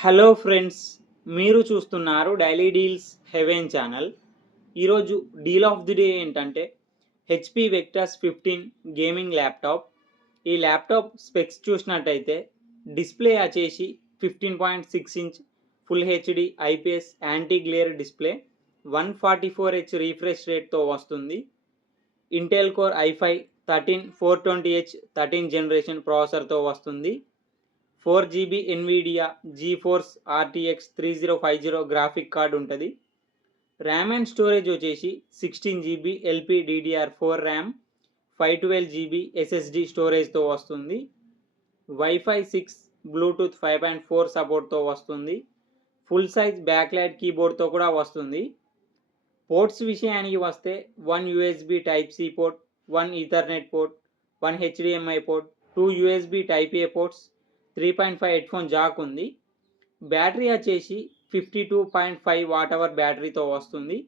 Hello friends, మీరు చూస్తున్నారు daily deals heaven channel. ఈరోజు డీల్ ఆఫ్ ది డే ఏంటంటే హెచ్పి వెక్టర్స్ 15 గేమింగ్ ల్యాప్టాప్. ఈ ల్యాప్టాప్ స్పెక్స్ చూసినట్టయితే డిస్ప్లే వచ్చేసి 15.6 inch full HD IPS anti glare display, 144Hz refresh రేట్తో వస్తుంది. Intel core i5 13420H 13 generation ప్రాసెసర్తో వస్తుంది. 4GB NVIDIA GeForce RTX 3050 graphic card ఉంటుంది. RAM and storage వచ్చేసి 16GB LPDDR4 RAM, 512GB SSD స్టోరేజ్తో వస్తుంది. Wifi 6, Bluetooth 5.4 సపోర్ట్తో వస్తుంది. Full size backlight కీబోర్డ్తో కూడా వస్తుంది. పోర్ట్స్ విషయానికి వస్తే 1 USB Type-C port, 1 Ethernet port, 1 HDMI port, 2 USB Type-A ports, 3.5 headphone Jack ఉంది. బ్యాటరీ వచ్చేసి 52.5 వాట్ అవర్ బ్యాటరీతో వస్తుంది.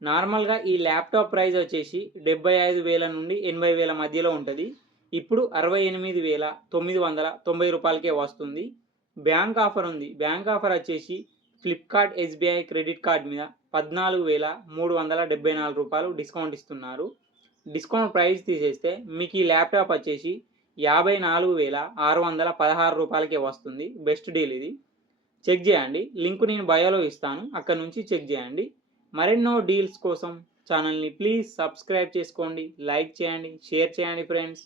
నార్మల్గా ఈ ల్యాప్టాప్ ప్రైస్ వచ్చేసి 75,000 నుండి 80,000 మధ్యలో ఉంటుంది. ఇప్పుడు 68,990 రూపాయలకే వస్తుంది. బ్యాంక్ ఆఫర్ ఉంది. బ్యాంక్ ఆఫర్ వచ్చేసి ఫ్లిప్కార్ట్ SBI క్రెడిట్ కార్డ్ మీద 14,374 రూపాయలు డిస్కౌంట్ ఇస్తున్నారు. డిస్కౌంట్ ప్రైస్ తీసేస్తే మీకు ఈ ల్యాప్టాప్ వచ్చేసి 54,616 రూపాయలకే వస్తుంది. బెస్ట్ డీల్ ఇది. చెక్ చేయండి, లింక్ నేను బయోలో ఇస్తాను, అక్కడ నుంచి చెక్ చేయండి. మరెన్నో డీల్స్ కోసం ఛానల్ని ప్లీజ్ సబ్స్క్రైబ్ చేసుకోండి, లైక్ చేయండి, షేర్ చేయండి ఫ్రెండ్స్.